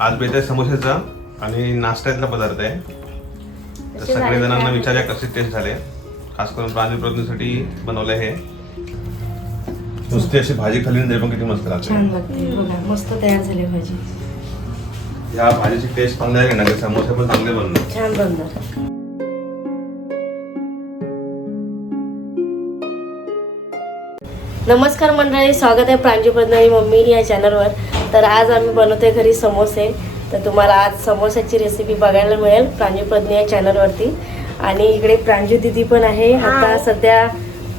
आज बेत आहे समोसेचा आणि नाश्त्यातला पदार्थ आहे. तर सगळे जणांना विचारूया कसे टेस्ट झाले. खास करून प्राणी प्रज्ञेसाठी बनवलं हे. नुसती अशी भाजी खाल्ली नाही पण किती मस्त छान लागते लागते बघा मस्त तयार झाली भाजी. ह्या भाजीची टेस्ट चांगली आहे ना की समोसे पण चांगले बनले छान बनणार. नमस्कार मंडळी स्वागत आहे प्रांजू प्रज्ञानी मम्मी या चॅनलवर तर आज आम्ही बनवतोय घरी समोसे. तर तुम्हाला आज समोसाची रेसिपी बघायला मिळेल प्रांजू प्रज्ञा या चॅनलवरती आणि इकडे प्रांजू दिदी पण आहे. आता सध्या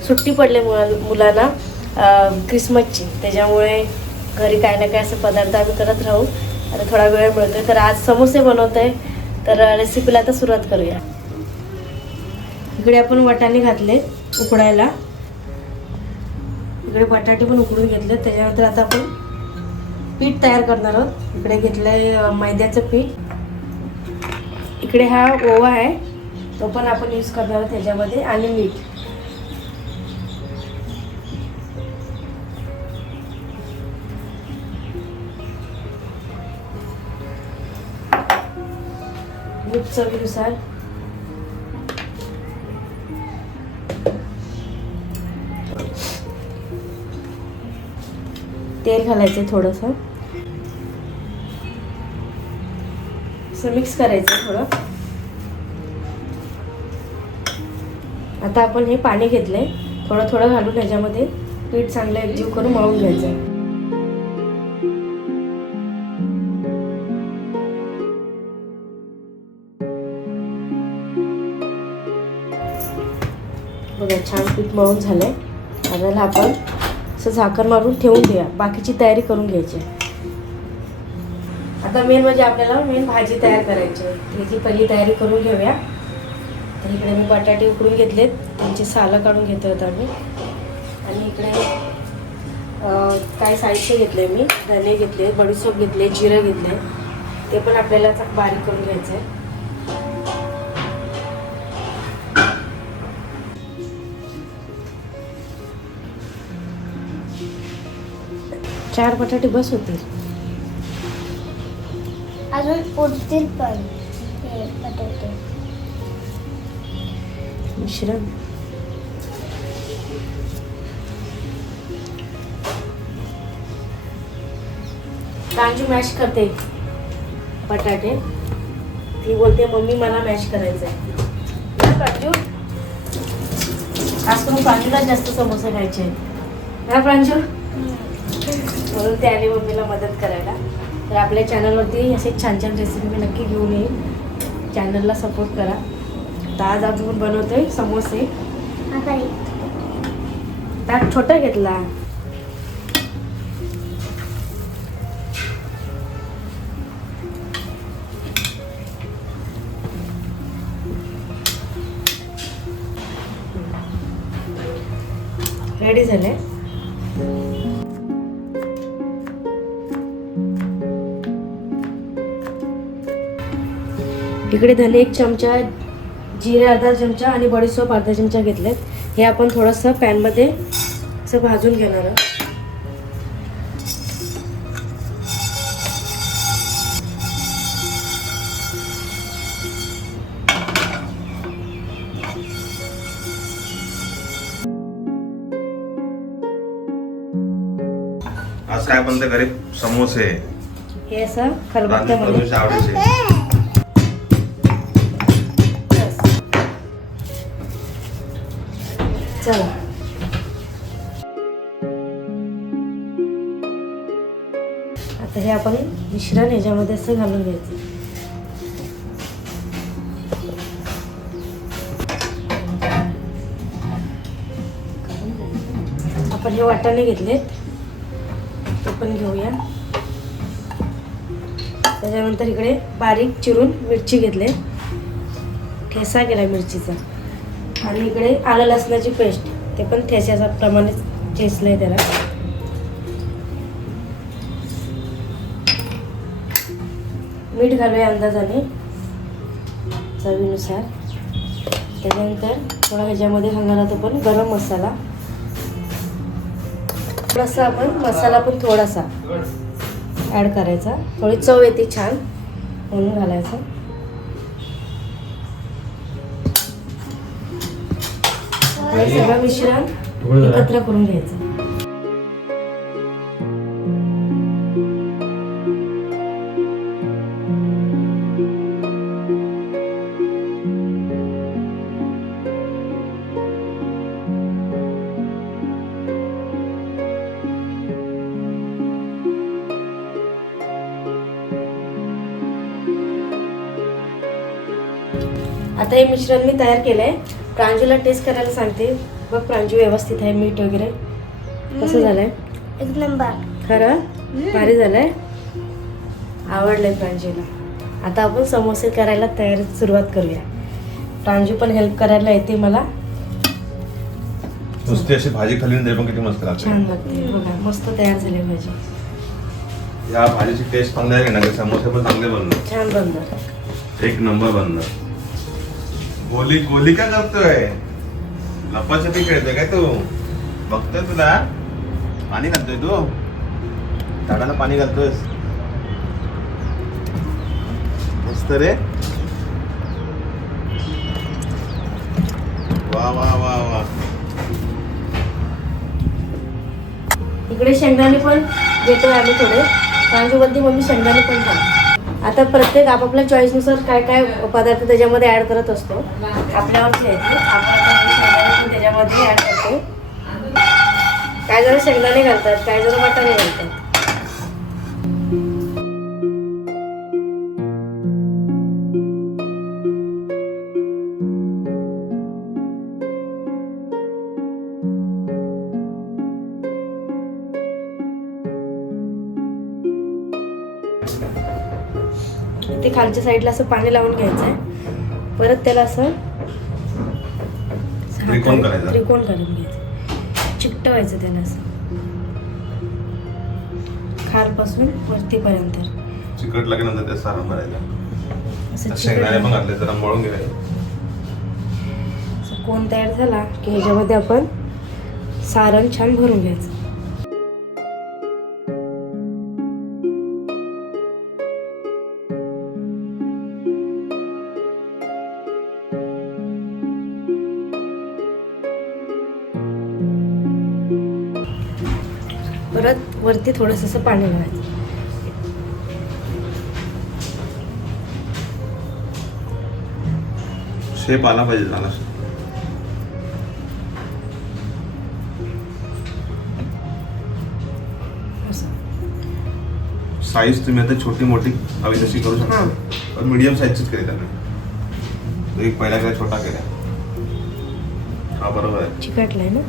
सुट्टी पडले मुला- मुलांना क्रिसमसची त्याच्यामुळे घरी काय ना काय असं पदार्थ आम्ही करत राहू. आता थोडा वेळ मिळतोय. तर आज समोसे बनवतोय. तर रेसिपीला आता सुरुवात करूया. इकडे आपण वटाणे घातले उकडायला. इकडे बटाटे पण उकडून घेतले त्याच्यानंतर आता आपण पीठ तयार करणार आहोत. इकडे घेतलंय आहे मैद्याचं पीठ. इकडे हा ओवा आहे. तो पण आपण यूज करणार आहोत त्याच्यामध्ये आणि मीठ. मीठ चवीनुसार तेल घालायचं थोडंसं. असं मिक्स करायचं थोडं. आता आपण हे पाणी घेतलंय. थोडं थोडं घालून ह्याच्यामध्ये पीठ चांगलं एकजीव करून मळून घ्यायचं. बघा छान पीठ मळून झालंय. आता आपण असं झाकण मारून ठेवून द्या बाकीची तयारी करून घ्यायची. आता मेन म्हणजे आपल्याला मेन भाजी तयार करायची आहे. त्याची पहिली तयारी करून घेऊया. तर इकडे मी बटाटे उकडून घेतलेत. त्यांची सालं काढून घेतो आता मी आणि इकडे काय साहित्य घेतले मी? धने घेतले बडीसोप घेतले जिरं घेतले. ते पण आपल्याला बारीक करून घ्यायचं आहे चार बटाटे बस होतील. अजून उडतील पण हे बटाटे. मिश्रण. कांजू मॅश करते. बटाटे. ती बोलते मम्मी मला मॅश करायचं आहे प्रांजू आज करून प्रांजूला जास्त समोसे खायचे आहेत. प्रांजू म्हणून ते आले मम्मीला मदत करायला. तर आपल्या चॅनलवरती असे छान छान रेसिपी मी नक्की घेऊन येईन. चॅनलला सपोर्ट करा. तर आज आपण बनवतोय समोसे. ताट छोटा घेतला. रेडी झाले? इकडे धने एक चमचा जिरे अर्धा चमचा आणि बडीशोप अर्धा चमचा घेतलेत. हे आपण थोडंसं पॅनमध्ये असं भाजून घेणार आहोत. आज काय बनते घरी? समोसे. हे असं प्रज्ञेच्या आवडीचे. चला. आता हे आपण मिश्रण ह्याच्यामध्ये असं घालून घ्यायचं. आपण हे वाटाणे घेतले ते पण घेऊया. त्याच्यानंतर इकडे बारीक चिरून मिरची घेतले ठेसा केला मिरचीचा. आणि इकडे आलं लसणाची पेस्ट. ते पण ठेस्याचा प्रमाणेच ठेसलं आहे त्याला. मीठ घालूया अंदाजाने चवीनुसार. त्याच्यानंतर थोडा ह्याच्यामध्ये घालणार तो पण गरम मसाला. थोडासा आपण मसाला पण थोडासा ॲड करायचा. थोडी चव येते छान म्हणून घालायचं. हे सगळं मिश्रण एकत्र करून घ्यायचं. आता हे मिश्रण मी तयार केलंय. प्रांजूला टेस्ट करायला सांगते. बघ प्रांजू व्यवस्थित आहे मीठ वगैरे. कसं झालंय? एक नंबर खरं? भारी झालंय? आवडलंय प्रांजूला. आता आपण समोसे करायला तयारी सुरुवात करूया. प्रांजू पण हेल्प करायला येते मला. नुसती अशी भाजी खाली तरी पण किती मस्त छान लागते. लागते बघा मस्त तयार झाली भाजी. या भाजीची टेस्ट चांगली आहे ना की समोसे पण चांगले बनणार. छान बनणार. एक नंबर बनणार. गोली गोली का करतोय? लपाछपी खेळतोय काय तू? बघतोय तुला? पाणी घालतोय तू? झाडाला पाणी घालतोयस. मस्त रे. वा वा वा वा. इकडे शेंगदाणे पण घेतोय आम्ही थोडे. प्रांजू मम्मी शेंगदाणे पण खा आता प्रत्येक आपापल्या चॉईसनुसार काय काय पदार्थ त्याच्यामध्ये ऍड करत असतो. आपल्यावरती. आपण त्याच्यामध्ये ऍड करतो. काय जण शेंगदाणे घालतात काय जण वाटाणे घालतात. खालच्या साईडला असं पाणी लावून घ्यायचं आहे परत त्याला असं त्रिकोण. त्रिकोण करून घ्यायचं. चिकटवायचं त्याला असं. खालपासून वरतीपर्यंत. चिकट लागल्यानंतर सारण भरायचं. असं शेंगदाणे पण चिकट घातले जरा मळून घ्यायचं असं कोण तयार झाला की ह्याच्यामध्ये आपण सारण छान भरून घ्यायचं. परत वरती थोडंसं असं पाणी घालायचं. शेप आला पाहिजे झाला. साईज तुम्ही आता छोटी मोठी हवी तशी करू शकता. पण मीडियम साईजचीच केली त्यांनी एक पहिला केला छोटा केला हा बरोबर आहे. चिकटलाय ना?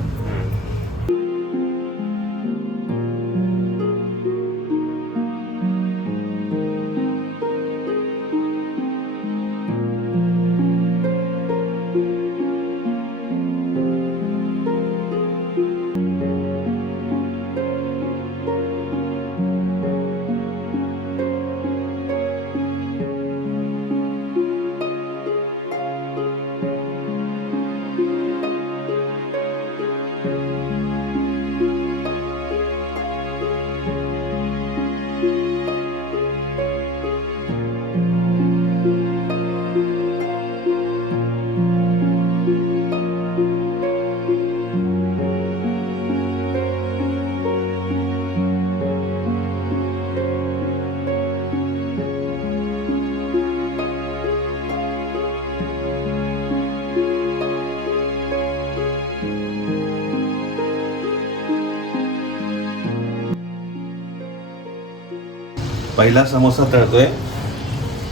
पहिला समोसा तळतोय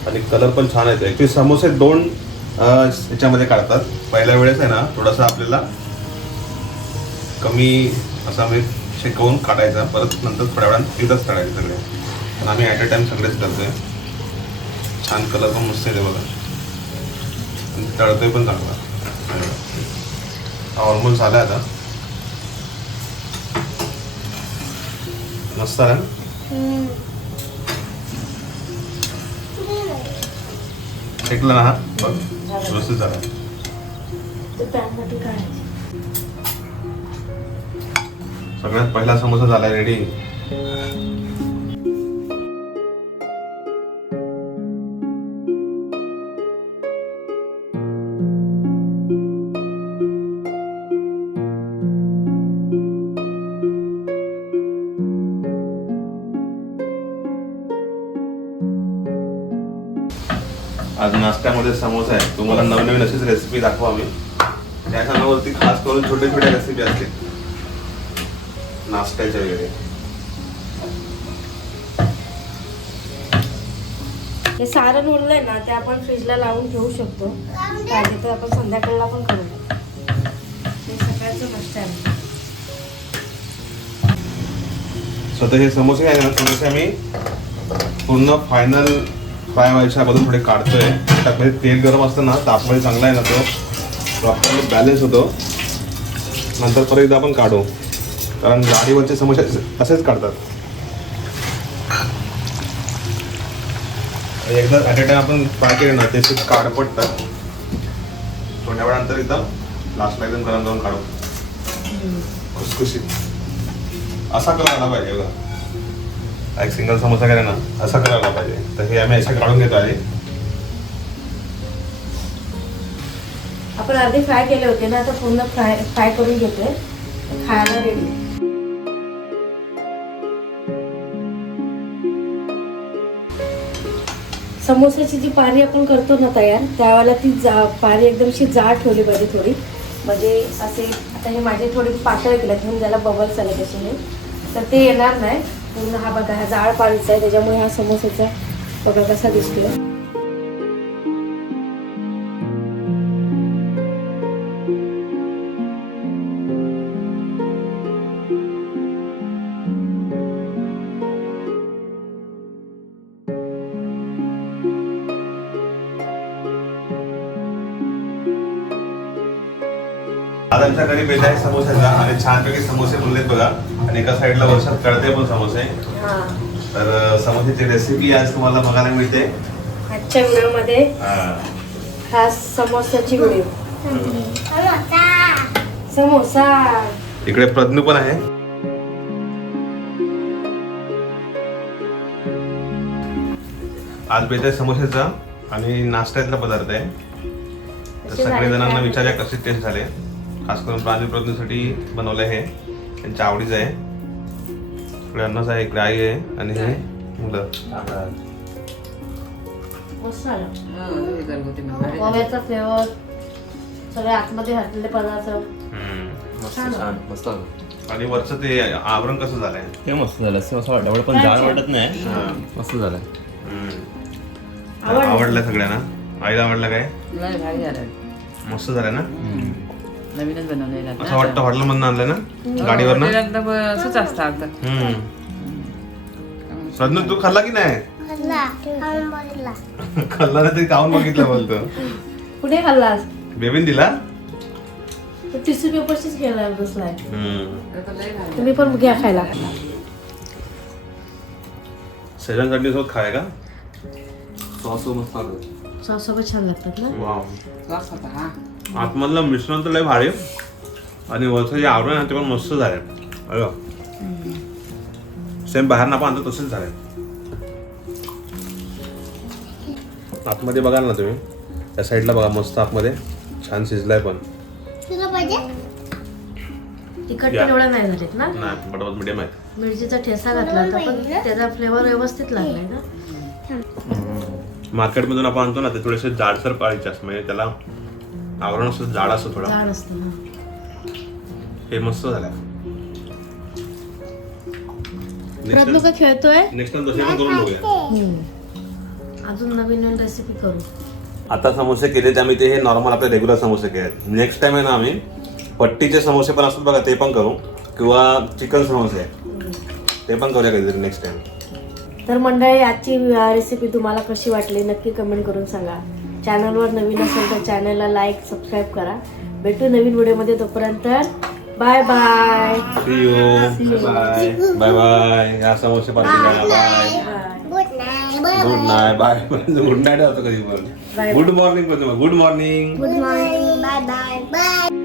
आणि कलर पण छान येतो ॲक्च्युली समोसे दोन याच्यामध्ये ह्याच्यामध्ये काढतात. पहिल्या वेळेस आहे ना थोडासा आपल्याला कमी असा मी शेकवून काढायचा. परत नंतर थोड्या वेळात एकदाच काढायचे सगळे. पण आम्ही ॲट अ टाइम सगळेच करतोय. छान कलर पण मस्त येते बघा. आणि तळतोय पण चांगला. ऑलमोस्ट झाला आता. मस्त आहे ना शेकला ना हा? बघ व्यवस्थित झाला. सगळ्यात पहिला समोसा झाला रेडी आज नाश्त्यामध्ये समोसा आहे. तुम्हाला नवीन नवीन अशीच रेसिपी दाखवू आम्ही त्या चॅनलवरती खास करून छोटे छोटे रेसिपी असतील. नाश्त्याच्या वगैरे हे सारण उरलंय ना ते आपण फ्रीजला लावून ठेवू शकतो. पाहिजे तर आपण संध्याकाळला पण करू हे सकाळचं नाश्ता आहे. स्वतः हे समोसे आहे ना थोडेसे आम्ही पूर्ण फायनल फ्राय व्हायच्या अगोदर थोडे काढतोय. त्यामध्ये तेल गरम असतं ना तापमध्ये चांगला आहे ना तो. प्रॉपरली बॅलन्स होतो नंतर परत एकदा आपण काढू. कारण गाडीवरचे समोसे असे- असेच काढतात. एकदा ॲट अ टाइम आपण फ्राय केले ना ते काढ पडतात. थोड्या वेळानंतर एकदम लास्टला एकदम गरम गरम काढू खुसखुशीत. असा कलर आला पाहिजे बघा. एक सिंगल समोसा केला ना असा करायला पाहिजे. तर हे आम्ही असे काढून घेतो आहे आपण अर्धे फ्राय केले होते ना आता पूर्ण फ्राय फ्राय करून घेतोय. खायला रेडी समोसाची जी पाणी आपण करतो ना तयार त्यावेळेला ती जा पाणी एकदम अशी जाड ठेवली पाहिजे थोडी. म्हणजे असे आता हे माझे थोडे पातळ केलेत म्हणून ज्याला बबल्स आले कसे हे. तर ते येणार नाही. पूर्ण हा बघा हा जाळ पारीचा आहे त्याच्यामुळे हा समोसाचा बघा कसा दिसतोय. आज आमच्या घरी बेत आहे समोस्याचा आणि छानपैकी समोसे बोललेत बघा. आणि एका साईडला वर्षात कळते पण समोसे हा. तर अं, समोस्याची रेसिपी आज तुम्हाला बघायला मिळते. आजच्या व्हिडिओमध्ये हा. हा समोसाची व्हिडिओ समोसा. इकडे प्रज्ञू पण आहे. आज बेत आहे समोसेचा आणि नाश्त्यातला पदार्थ आहे. तर सगळे जणांना काय? विचारूया कसे टेस्ट झाले. खास करून प्राणी प्रज्ञूसाठी बनवलं हे. त्यांच्या आवडीचं आहे. इकडे अन्नच आहे इकडे आई आहे आणि हे मुलं. मस्त झालं गोव्याचा फ्लेवर सगळे आतमध्ये घातलेले पदार्थ. मस्त आणि वरचं ते आवरण कसं झालंय? ते मस्त झालं. असं असं वाटलं पण जाळ वाटत नाही. मस्त झालं. आवडलं. सगळ्यांना. आईला आवडलं काय? मस्त झालं ना? नवीनच बनवलेलं. असं वाटतं हॉटेल मधनं आणलं ना? गाडीवर ना असंच असतं अगदी प्रज्ञू तू खाल्ला की नाही? खाल्ला. ना तरी खाऊन बघितलं बोलतो. कुठे खाल्लास बेबीन दिला? टिश्यू पेपरचीच घ्यायला बसलाय. तुम्ही पण घ्या खायला. सेजन चटणी सोबत खाय का? सॉस मस्त सॉस सोबत छान लागतात ना? वाव. हा. आतमधलं मिश्रण तर लय भारी. आणि वरचं जे आवरण आहे ते पण मस्त झालंय. अरे सेम बाहेर ना पण आणतो तसेच झालंय. आतमध्ये बघाल ना तुम्ही? त्या साईडला बघा मस्त आतमध्ये. छान शिजलाय पण. तुला पाहिजे? तिखट या. पण एवढं नाही झालेत ना? नाही बरोबर मिडियम आहे मिरचीचा ठेसा घातला होता पण त्याचा फ्लेवर व्यवस्थित लागलाय ना? मार्केटमधून आपण आणतो ना ते थोडेसे जाडसर पाळीचे म्हणजे त्याला आवरण जाड असतं थोडं. जाड असतं ना हे मस्त झालं प्रज्ञू का खेळतोय? नेक्स्ट टाइम तसे पण करून बघूया. अजून नवीन नवीन रेसिपी करू. आता समोसे केले ते आम्ही ते हे नॉर्मल आपले रेग्युलर समोसे केले नेक्स्ट टाइम आहे ना आम्ही पट्टीचे समोसे पण असतात बघा ते पण करू. किंवा चिकन समोसे. ते पण करूया कधीतरी नेक्स्ट टाइम तर मंडळी आजची रेसिपी तुम्हाला कशी वाटली? नक्की कमेंट करून सांगा. चॅनलवर नवीन असेल तर चॅनलला लाईक सबस्क्राईब करा. भेटू नवीन व्हिडिओमध्ये तोपर्यंत bye bye. Bye bye bye या समोसे party bye good night good night bye good night होतं कधी पण good morning good morning good morning bye bye bye